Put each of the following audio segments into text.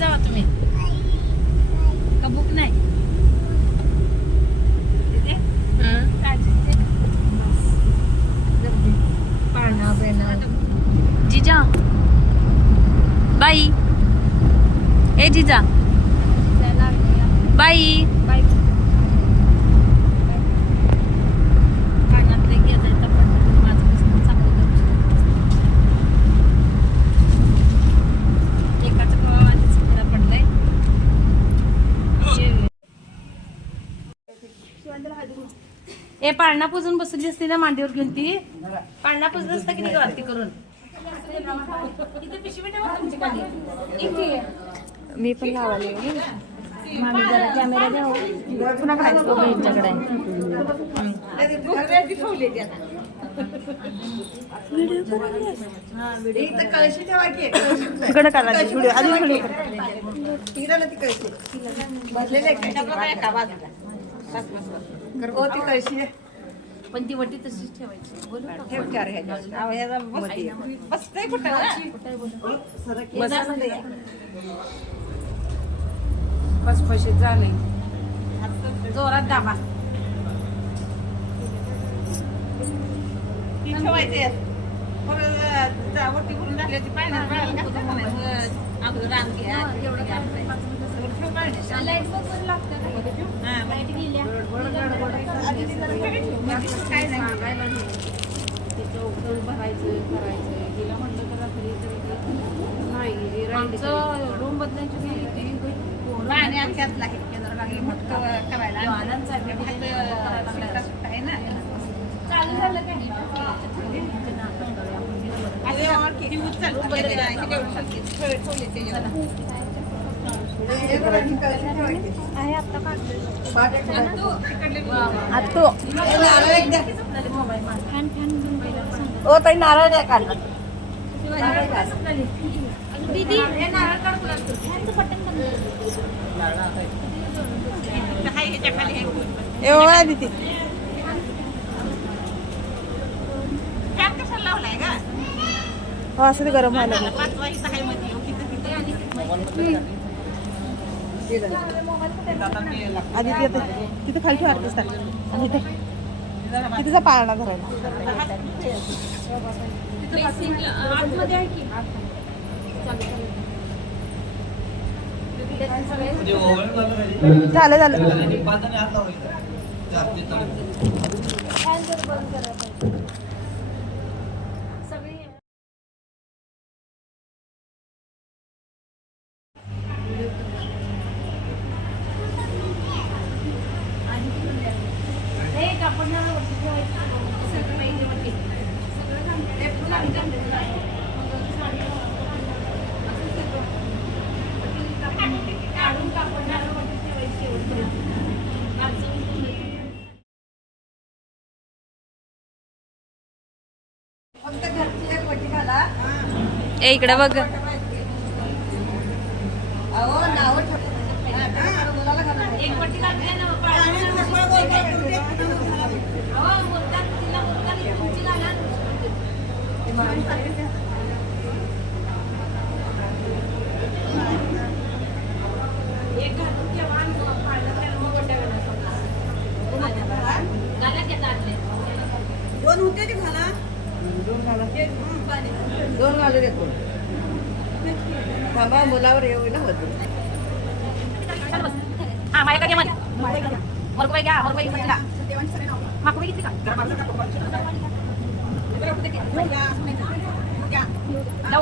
जावा तुम्ही. का बुक नाही. जिजा. बाई. ए जिजा. बाई. ए पाळणा पुजून बसली असती ना मांडीवर घेऊन ती पाळणा पुजलं असतं की नाही आरती करून. मी पण लावाले मामी जरा कॅमेरा हो. यांच्याकडे इकडे व्हिडिओ. आधी व्हिडिओ भरलेली. हो ती कळशी आहे. पण ती वटी तशीच ठेवायची बोलू का? ठेव चार ह्याच्यात. अहो, ह्याला कुठं. फसफशीत झालंय जोरात दाबा ती ठेवायची आहे. मग, अं, जा, वरती करून झाली ती पाण्यात वाळायला घातलं का नाही? मग, अगोदर रान घ्या. ठेव. हा. बाकी काय नाही. आमचं रूम बदलायची पाणी आणि त्यातला हे केलं चालू झालं काय आत्तो. हे. ओ ताई नारळ द्या काढला दीदी हे नारळ काढ हे दिदी. हो असं गरम व्हायला लागलं. पाच वाजता आहे मध्ये हो, किती किती आणि आधी ती आता तिथं खाली ठेव आणि इथे. तिथेचा पाळणा धरायला? आतमध्ये आहे की झालं झालं फक्त घरची एक वटी घाला ए इकडे बघ अहो नावं ठेव- हा, हा, मुलाला घाला. एक पट्टी घातली ना आणि मोकळं गोल करून दे. अहो, मुलगा तिला मुलगा नाही, तुमची घाला. एक घालून ठेवा आणि मग पाळणं त्याला मग वट्या घालायच्या. घाला की आता आतले. दोन होते ते घाला दोन घालू दे कोण थांबा मुलावर येऊ ना होते चल बस. हा, माझ्याकडे घे म्हण. मरकुबाई घ्या, मरकुबाई इकडे घ्या. माकुबाई किती का? जाऊ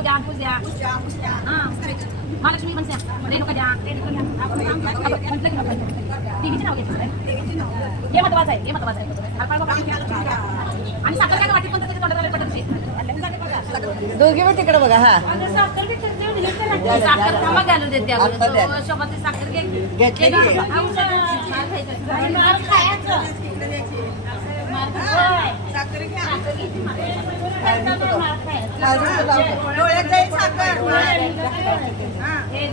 द्या, पूज द्या. हा. महालक्ष्मी पण. रेणुका द्या. देवीचे नाव घ्यायचं. हे महत्वाचं आहे हे महत्वाचं आहे. आणि साखर काय वाटत त्याच्या. दोघे पण तिकडे बघा हा. साखर थांबा घालू देते. अगोदर. शोभाची साखर. घेतली. होय. साखर घ्या. हे?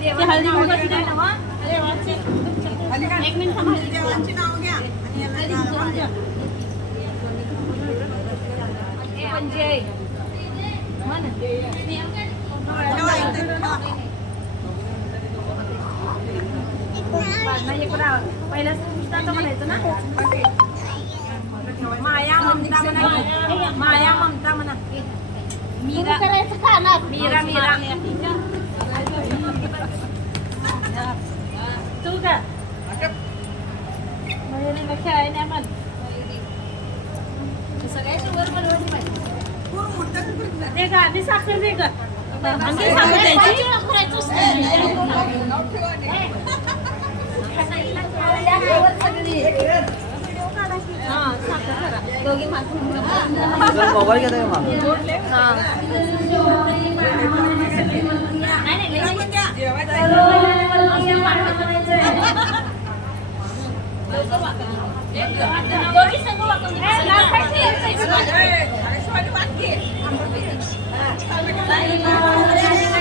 एक मिनिट. देवांची नाव घ्या. आणि याला नारळ नाही म्हणायचं ना माया ममता म्हणा माया ममता म्हणा मीरा करायचं का ना मीरा मीरा तू का मयुरीला खेळाय नाही सगळ्याची वर बनवली पाहिजे का आधी साखर दे का आधी साखर द्यायची हा. साखर करा दोघी मोबाईल घेता का मागं?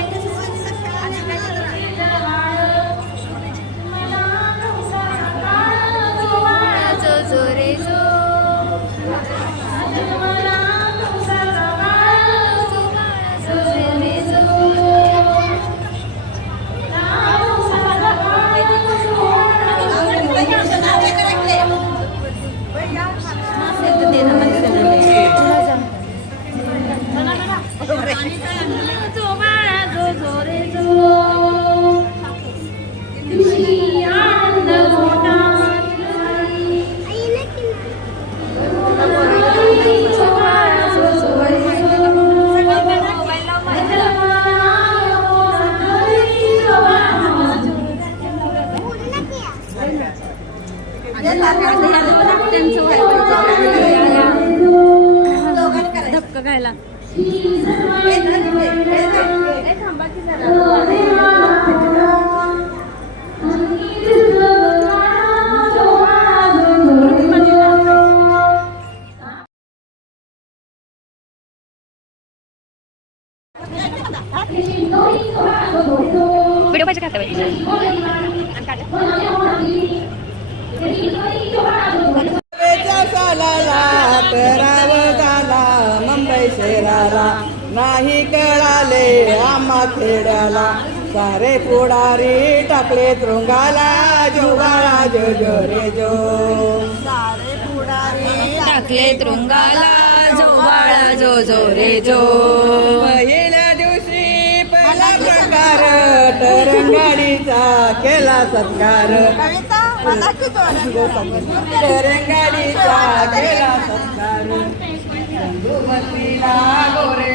व्हिडिओ पाहिजे का झाला मुंबई शहराला नाही कळाले आम्हा खेड्याला सारे पुढारी टाकले तृंगाला जो बाळा जो जो रे जो. टाकले तृंगाला जो बाळा जो जो रे जो. तरंगाडीचा केला सत्कार. तरंगाडीचा केला सत्कार. बंदुबंदीला गोरे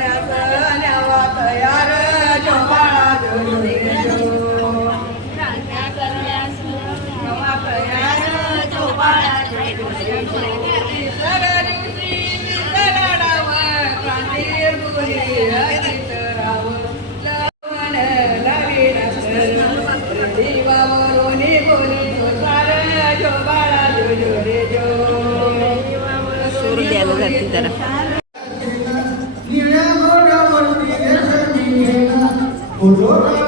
लष्कर Por outro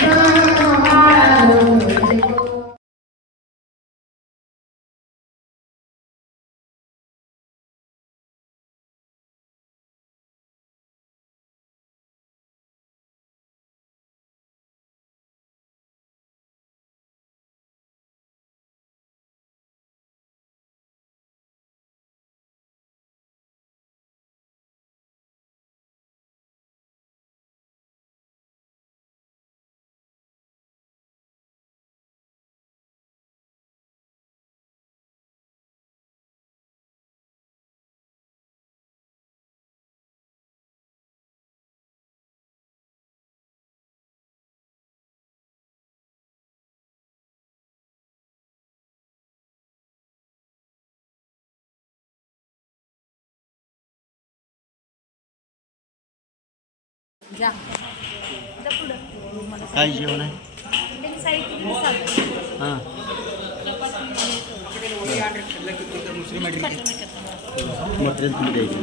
काय जेवण आहे? हां. मटेरियल तुम्ही द्यायचं.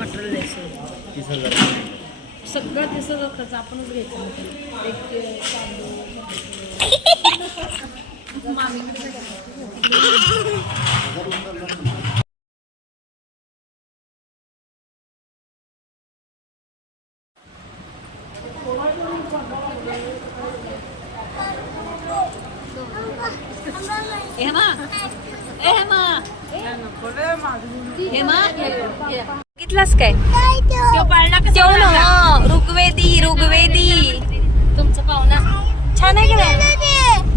तीस हजार सगळं ते सगळं खर्च आपणच घ्यायचं मामीकडे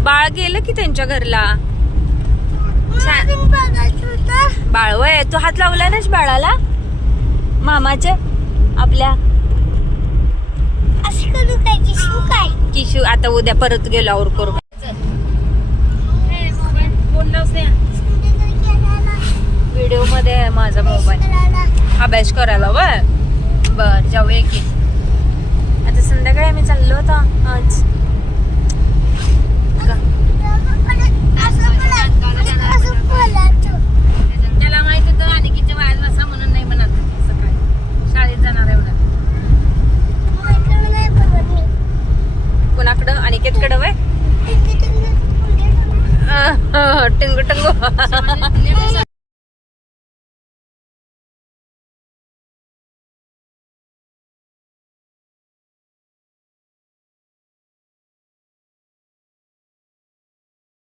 बाळ गेलं की त्यांच्या घरला? बाळ वय तू हात लावला नाच बाळाला? मामाच्या आपल्या? किशू आता उद्या परत गेल्यावर करू व्हिडिओमध्ये आहे माझा मोबाईल. अभ्यास करायला वय? बर जाऊया की. आता संध्याकाळी आम्ही चाललो होतो. आज.